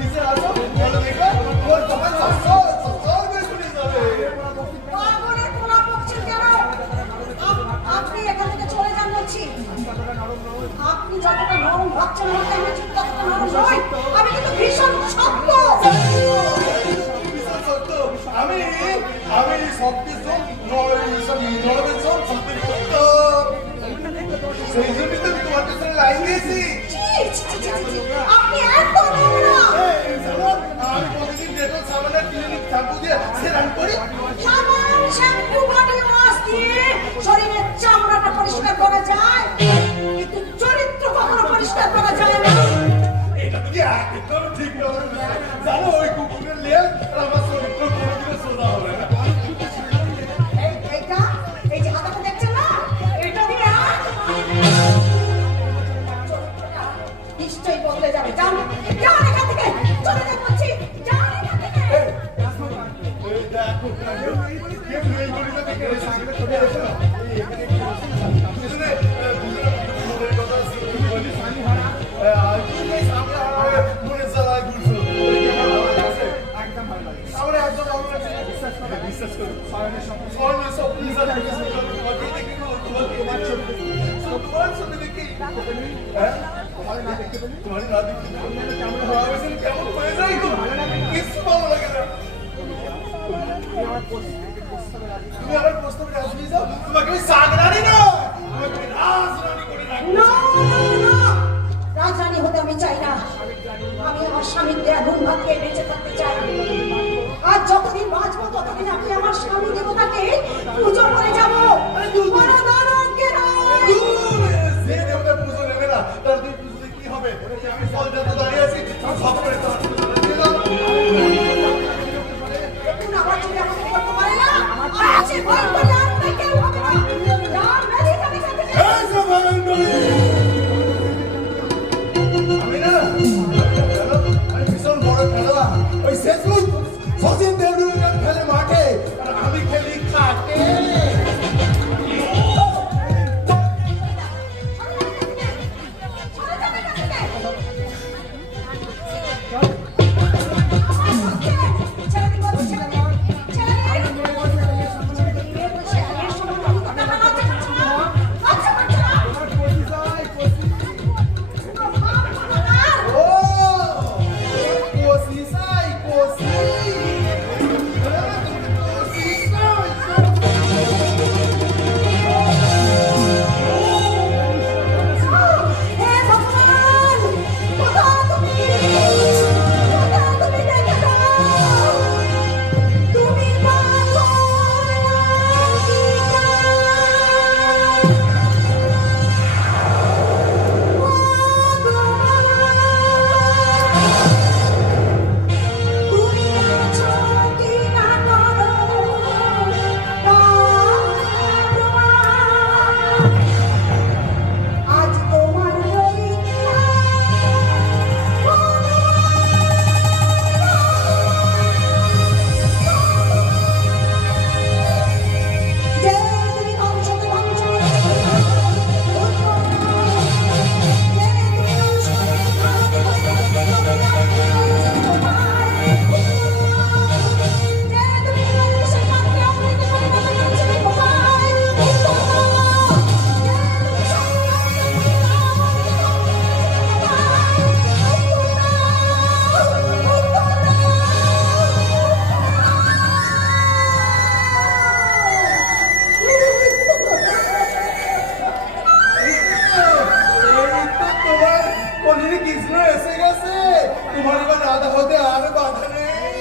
নিচে আসো বলো দেখো ওর তোমার সব করে শুনে যাবে। পাগলের কোলা বকছেন কেন? আপনি এখান থেকে চলে যান বলছি। আপনি যতটা নরম ভাবছেন আমাকে আমি ঠিক ততটা নরম নই। আমি কিন্তু ভীষণ শক্ত। ভীষণ শক্ত। আমি শক্তির সব নরমের সব শক্তির শক্ত। সেই জন্যই তো তোমার পেছনে লাইন দিয়েছি। আপনি এত নোংরা। আমি প্রতিদিন ডেটল সাবানের ক্লিনিক শ্যাম্পু দিয়ে সেরাম করি। সাবান শ্যাম্পু বডি ওয়াশ দিয়ে শরীরের চামড়াটা পরিষ্কার করা যায়, কিন্তু চরিত্র কখনো পরিষ্কার করা যায় না। এটা তো কি একদম ঠিক নয়। জানো ওই কুকুরের লেজ আর আমার চরিত্র কোনোদিনও সোজা হবে না। এই যে হাতাটা দেখছেন না, এটা দিয়ে নিশ্চয়ই বদলে যাবে। যান যান এখান থেকে, চলে যান বলছি, যান এখান থেকে। এই দেখো কেউ নেই গড়িটা দেখে এসেছি। দুজনে মনের কথা বলি। আর তুমি সামনে হারাবে মনের জ্বালায় ঘুরছো। একদম ভালো লাগে। সামনে একদম ভালো লাগছে। বিশ্বাস করো। স্বর্ণের সব প্লিজার দেখেছি। তোমাকে দেখি তোমার ছবি দেখি। তোমার ছবি দেখি। হ্যাঁ? তোমার না দেখতে পেলি? তোমার না দেখতে পেলি? কেমন হয়ে যায় তো? কিছু ভালো লাগে না। তুমি আবার প্রস্তাবে রাজি হয়ে যাও। তোমাকে আমি সাগরানি না, তোমাকে আমি রাজরানি করে রাখবো। না না, রাজরানী হতে আমি চাই না। আমি আমার স্বামীর দেয়া নুন ভাত খেয়ে বেঁচে থাকতে চাই। আর যতদিন বাঁচবো ততদিন আমি আমার স্বামী দেবতাকে পুজো করে যাবো। কোনো দানবকে নয়। যে দেবতা পুজো নেবে না তার তুমি পুজোতে কি হবে? আমি ফল যাতে দাঁড়িয়ে আছি সব করে তোমার দিয়ে দাও। দেখুন আমার ছেলে আমাকে করতে পারে না। আছে ভয় করে আর কেউ হবে না। যান বেরিয়ে যাবে এখান থেকে। আমি না আমি ভীষণ বড় খেলোয়াড়। ওই শেষুর শচীন তেন্ডুলকর খেলে মাঠে আর আমি খেলি খাটে। কৃষ্ণ এসে গেছে। তোমার এবার রাধা হতে আর বাধা নেই।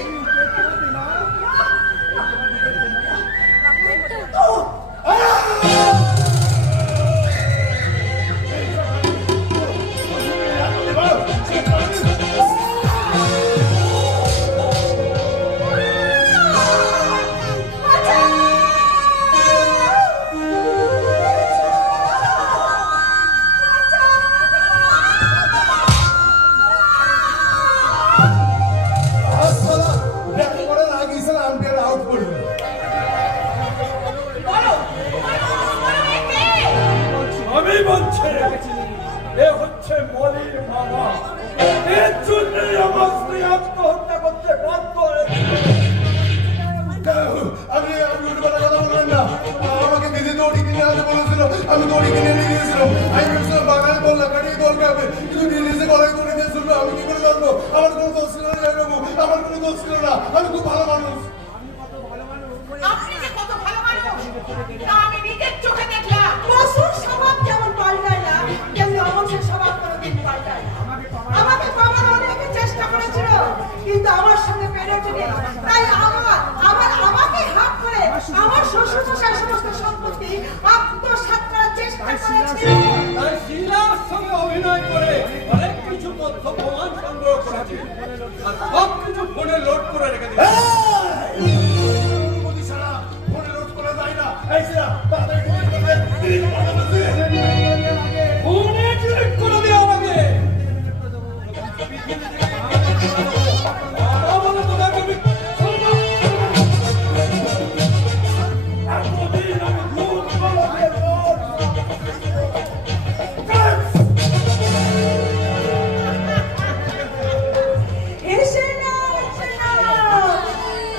সাথে পেরে ওঠেনি। তাই আমাকে হাত করে আমার শ্বশুরমশাই সমস্ত সম্পত্তি আত্মসাৎ করার চেষ্টা করেছে। তাই শিলার সঙ্গে অভিনয় করে অনেক কিছু তথ্য প্রমাণ সংগ্রহ করেছে আর সব কিছু ফোনে লোড করে রেখে দিয়েছে। অনুমতি ছাড়া ফোনে লোড করা যায় না। এই শিলা, তাড়াতাড়ি ফোন করে ডিলিট করে বলছি। ফোনে ডিলিট করে দে আমাকে। বলো তোদেরকে আমি এতদিন আমি ঘুম পালাতে লোড। এসে না, এসে না।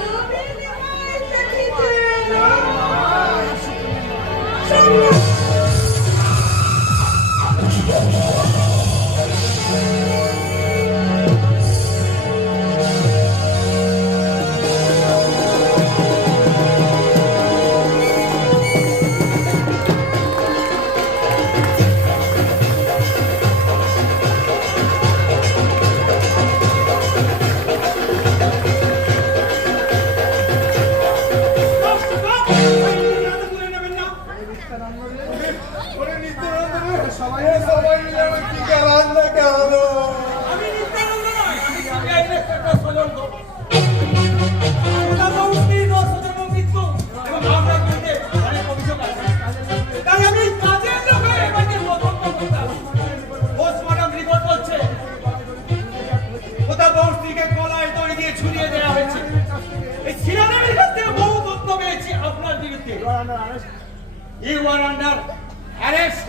তুমি নিমাই দেখিতে না। সামনে ওরে নিত্যানন্দ, সবাই মিলে আমার কি গেলাম না কেন? আমি নিত্যানন্দ নয়, আমি সিবিআই ইন্সপেক্টর সজল ঘোষ। ওটা তো উকিল ও সজল মিত্র এবং আমরা বিরুদ্ধে অনেক অভিযোগ আছে। তাই আমি কাজের লোকে এবারে তদন্ত করতে আসি। পোস্টমর্টম রিপোর্ট বলছে ওটা বউ স্ত্রীকে গলায় দড়ি দিয়ে ঝুলিয়ে দেওয়া হয়েছে। এই শিলাদেবীর কাছ থেকে বহু তথ্য পেয়েছি আপনার বিরুদ্ধে। You are under arrest.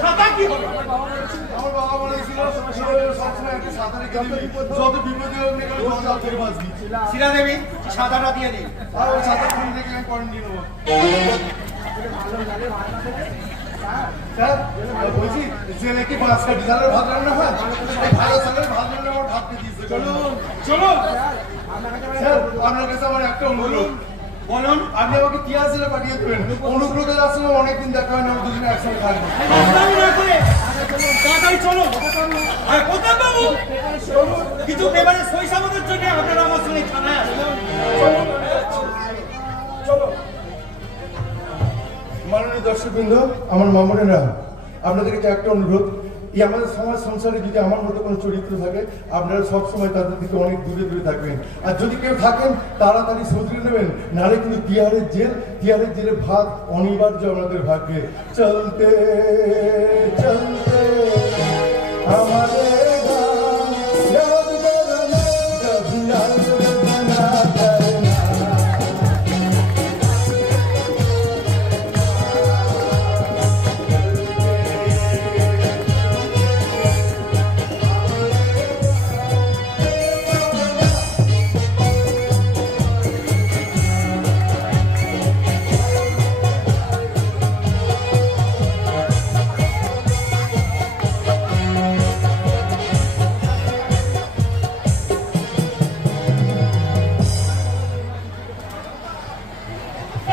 ছাতা কি হবে? আমার বাবা বলেছিল সবসময় একটা সাঁতারে গেলে যত বিপদে হোক না কেন জল থেকে বাঁচবি। শিলা দেবী ছাতাটা দিয়ে দিন। আর ওই সাঁতার খুলে দেখে আমি কোয়ারেন্টাইন নেবো। স্যার, বলছি জেলে কি 5 কাঠি চালের ভাত রান্না হয়? এই ভালো চালের ভাত রান্না আমার ভাতকে দিয়েছে। চলুন চলো স্যার, আপনার কাছে আমার একটা অনুরোধ। বলুন। আপনি আমাকে টিয়া জেলে পাঠিয়ে দেবেন। অনুব্রতের আসলে অনেকদিন দেখা হয় না, আমরা দুজনে একসঙ্গে থাকবো। রাস্তায় না করে তাড়াতাড়ি চলো। আর কোথায় বাবু কিছু পেপারে সই সাবধানের জন্য আপনারা আমার সঙ্গে থানায় আসবেন। মাননীয় দর্শকবৃন্দ, আমার মামুনেরা, আপনাদের কাছে একটা অনুরোধ। এই আমাদের সমাজ সংসারে যদি আমার মতো কোনো চরিত্র থাকে, আপনারা সবসময় তাদের থেকে অনেক দূরে দূরে থাকবেন। আর যদি কেউ থাকেন তাড়াতাড়ি শুধরে নেবেন, নাহলে কিন্তু তিহারের জেলে ভাত অনিবার্য আমাদের ভাগ্যে। চলতে চলতে আমাদের গান याद करना, कभी याद करना करना।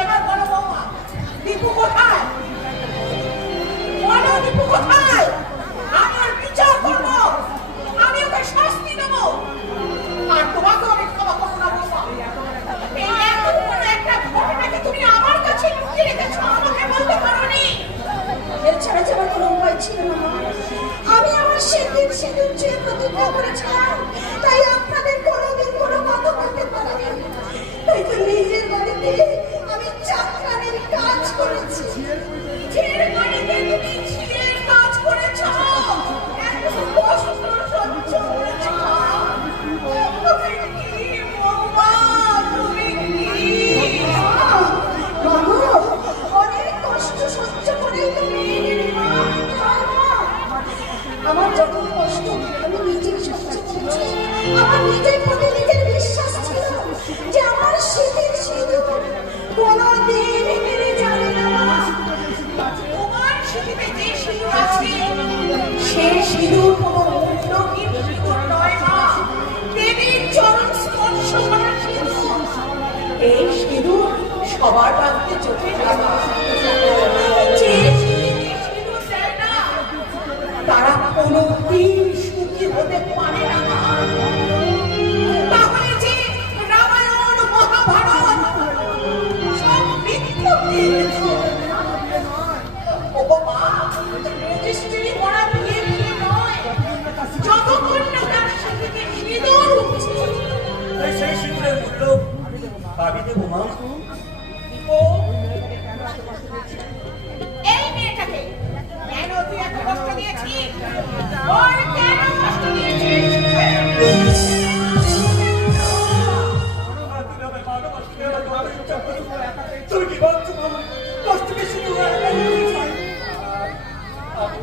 এবার বলো বৌমা, দীপু কোথায়? বলো দীপু কোথায়? আমার বিচার করবো, আমি ওকে শাস্তি দেবো। আর তোমাকেও আমি ক্ষমা করবো না বৌমা। এই এত বড় একটা ঘটনাকে তুমি আমার কাছে লুকিয়ে রেখেছো, আমাকে বলতে পারোনি। এর ছাড়া যাওয়ার কোনো উপায় ছিল না মা। আমি আমার সেদিন চেয়ে প্রতিজ্ঞা করেছিলাম, তাই আপনাদের কোনোদিন কোনো কথা বলতে পারিনি। তাই তো নিজের বাড়িতে আমি চাকরানির কাজ করেছি। নিজের বাড়িতে তুমি ঝিয়ের কাজ করেছো, এত কষ্ট সহ্য করেছো। তুমি কি বৌমা, তুমি কি? বাবু, অনেক কষ্ট সহ্য করেই তুমি আমার যত কষ্ট আমি নিজেই সহ্য করেছি। আমার নিজেকে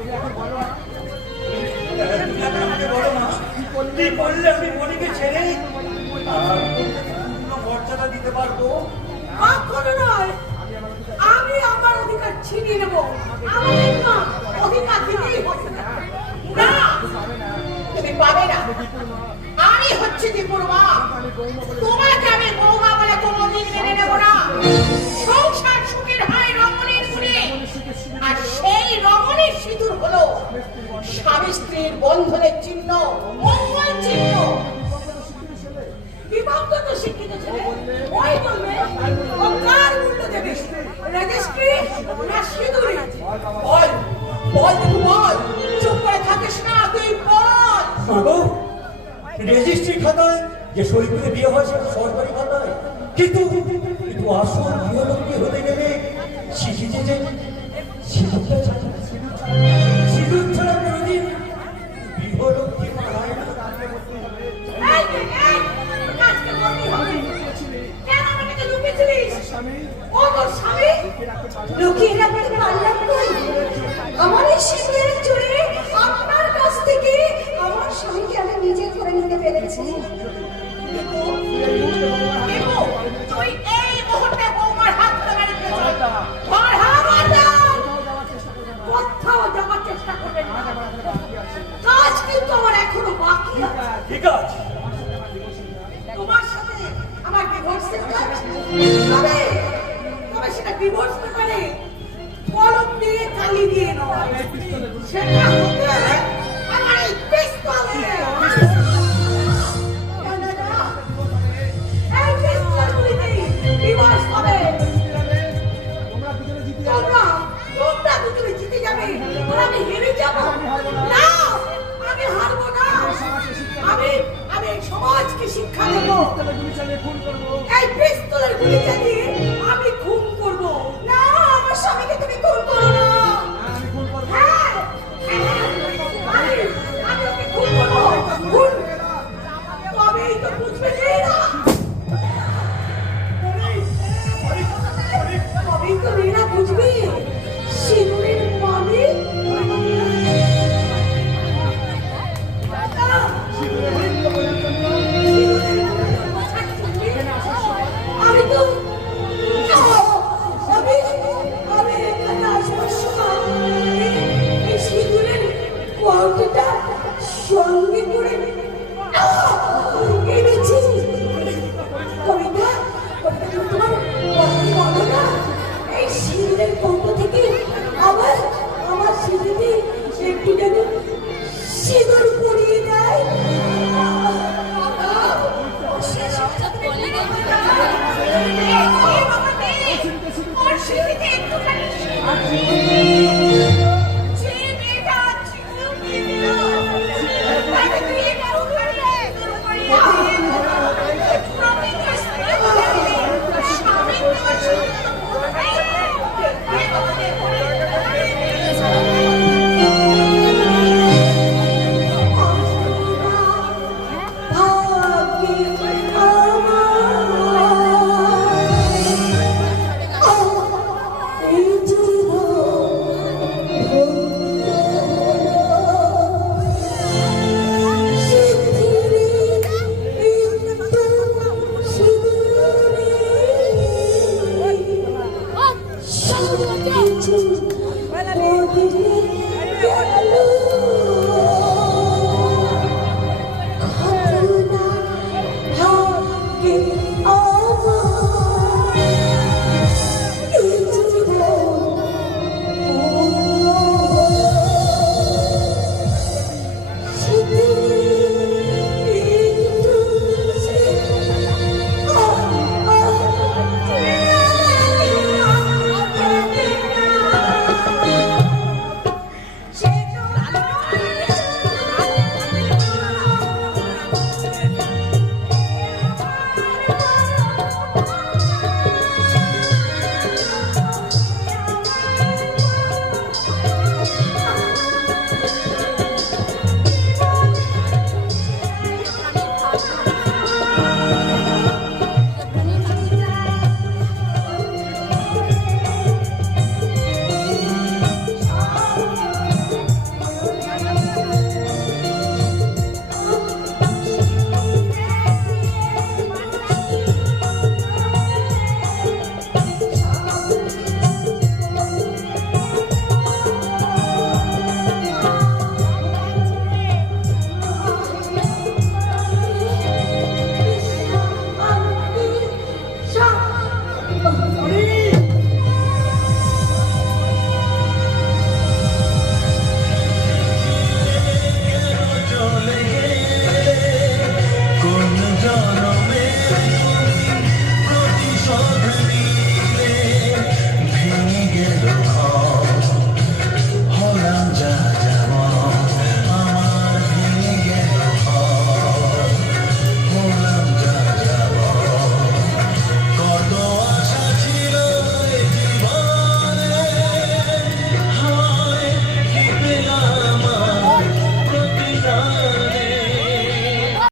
তুমি এখন আমাকে বলো না, কি করলে আমি মনিকে ছেড়ে আর পূর্ণ মর্যাদা দিতে পারবো? কখনো নয়, আমি আমার অধিকার ছিনিয়ে নেব। আমাদের না অধিকার দিতেই হবে না, তুমি পাবে না। আমি হচ্ছে দীপুর মা, তোমাকে আমি বৌমা বলে কোনোদিন মেনে নেব না। সংসার সুখের হয় রমণীর গুণে, আর সেই রমণীর সিঁদুর হলো স্বামী স্ত্রীর বন্ধনের চিহ্ন, মঙ্গল চিহ্ন। বিবাহগত শিক্ষিত ছেলে ওই বলবে ও কার মূল্য দেবে, রেজিস্ট্রি না সিঁদুরে? বল বল দীপু বল, চুপ করে থাকিস না, তুই বল। মাগো, রেজিস্ট্রি খাতায় যে সই করে বিয়ে হয় সেটা সরকারি খাতায়, কিন্তু আসল গৃহলক্ষ্মী হতে গেলে শিখিতে যে সিঁদুরটা ছাড়া, সিঁদুর ছাড়া কোনোদিন গৃহলক্ষ্মী হয় না। এই, এই, কাজকে বলতে হবে। কেন আমাকে লুকিয়েছিলিস? ও তোর স্বামী? লুকিয়ে রাখতে পারলাম কই? আমার এই সিঁদুরের জোরে আপনার কাছ থেকে আমার স্বামীকে আমি নিজে করে নিতে পেরেছি। দেখো, দেখো, তুই এই মুহূর্তে বৌমার হাত ধরে বাড়িতে চল। ধর, হাত ধর। কোথাও যাওয়ার চেষ্টা করবে না। কাজ কিন্তু আমার এখনো বাকি আছে। ঠিক আছে, তোমার সাথে আমার ডিভোর্সের কাজ, তবে তবে সেটা ডিভোর্স পেপারে কলম দিয়ে কালি দিয়ে নয়, সেটা হতে আমার এই পিস্তল দিয়ে। এই পিস্তল গুলিতেই ডিভোর্স হবে। তোমরা দুজনে জিতে যাবে আর আমি হেরে যাব না। আমি হারবো না। আমি আমি এই সমাজকে শিক্ষা দেবো। এই পিস্তলের গুলি চালিয়ে